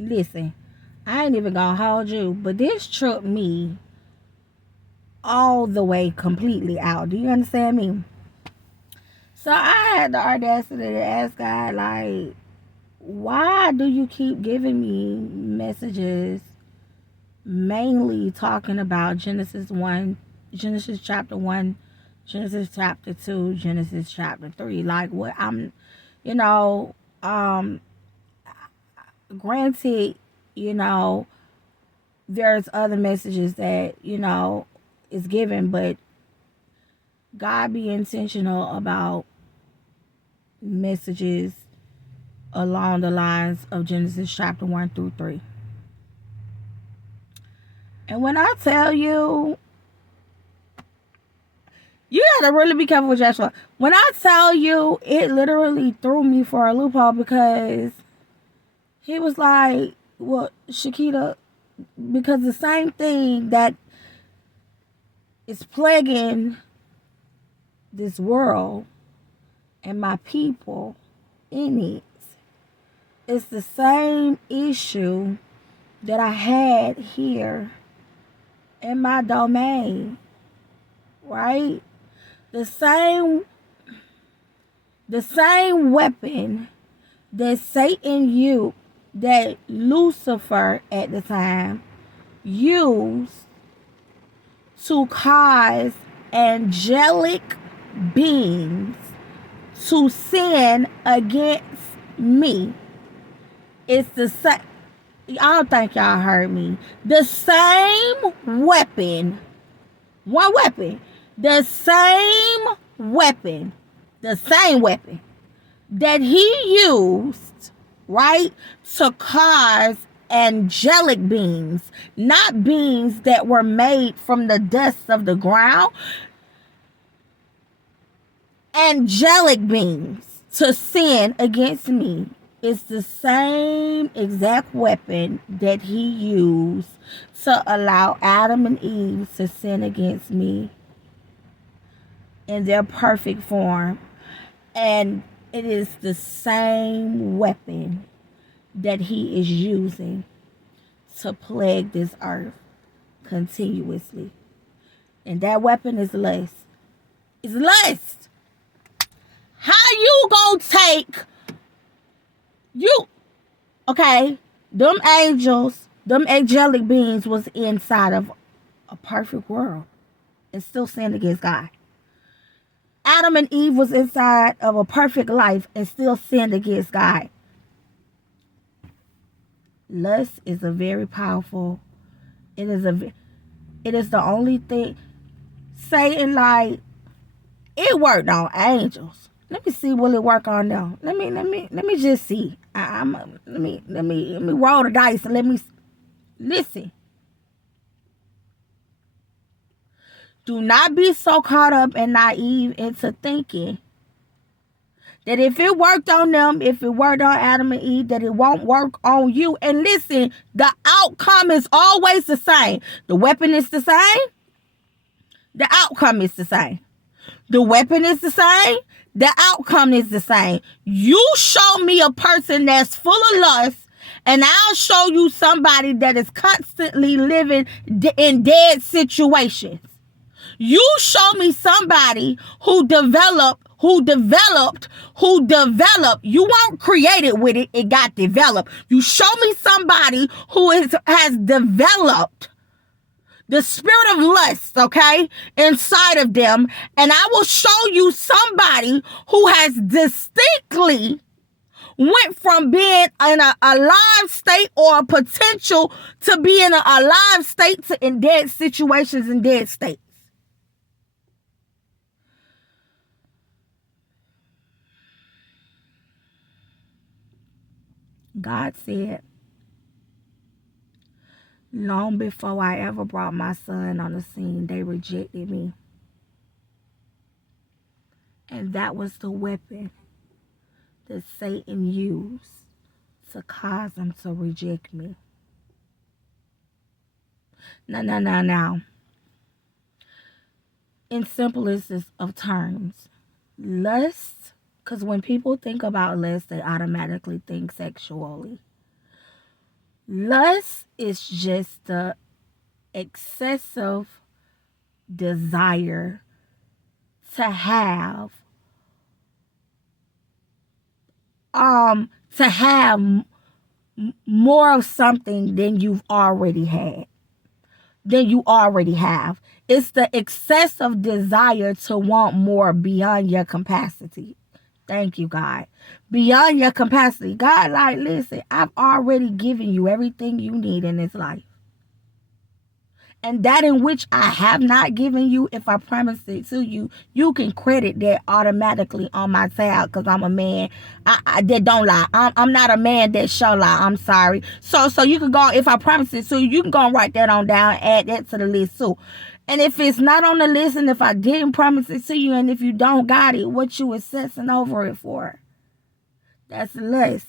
listen, I ain't even gonna hold you, but this tripped me all the way completely out. Do you understand me? So I had the audacity to ask God, like, why do you keep giving me messages mainly talking about Genesis 1, Genesis chapter 1, Genesis chapter 2, Genesis chapter 3? Like, what you know, um, granted, you know, there's other messages that, is given, but God be intentional about messages along the lines of Genesis chapter 1 through 3. And when I tell you, you gotta really be careful with Joshua. When I tell you, it literally threw me for a loophole, because he was like, well, Shakita, because the same thing that is plaguing this world and my people in it is the same issue that I had here in my domain, right? The same weapon that that Lucifer at the time used to cause angelic beings to sin against me. It's the same. I don't think y'all heard me. The same weapon. One weapon. The same weapon. The same weapon that he used, right, to cause angelic beings, not beings that were made from the dust of the ground, angelic beings to sin against me. It's the same exact weapon that he used to allow Adam and Eve to sin against me in their perfect form. And it is the same weapon that he is using to plague this earth continuously. And that weapon is lust. It's lust. How you gonna take okay, them angels, them angelic beings was inside of a perfect world and still sin against God. Adam and Eve was inside of a perfect life and still sinned against God. Lust is a very powerful, it is the only thing. Satan, like, it worked on angels. Let me see, will it work on them? Let me just see. Let me roll the dice and let me listen. Do not be so caught up and naive into thinking that if it worked on them, if it worked on Adam and Eve, that it won't work on you. And listen, the outcome is always the same. The weapon is the same. The outcome is the same. The weapon is the same. The outcome is the same. You show me a person that's full of lust, and I'll show you somebody that is constantly living in dead situations. You show me somebody who developed. You weren't created with it. It got developed. You show me somebody who has developed the spirit of lust, okay, inside of them. And I will show you somebody who has distinctly went from being in a alive state or a potential to be in an alive state to in dead situations and dead states. God said, long before I ever brought my son on the scene, they rejected me. And that was the weapon that Satan used to cause them to reject me. Now. In simplest of terms, lust, because when people think about lust, they automatically think sexually. Lust is just the excessive desire to have to have more of something than you've already had, than you already have. It's the excessive desire to want more beyond your capacity. Thank you, God. Beyond your capacity. God, like, listen, I've already given you everything you need in this life. And that in which I have not given you, if I promise it to you, you can credit that automatically on my tab, because I'm a man that don't lie. I'm not a man that show lie. I'm sorry. So you can go, if I promise it to you, you can go and write that on down, add that to the list too. And if it's not on the list, and if I didn't promise it to you, and if you don't got it, what you assessing over it for? That's lust.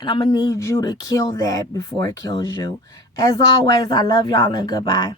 And I'm going to need you to kill that before it kills you. As always, I love y'all and goodbye.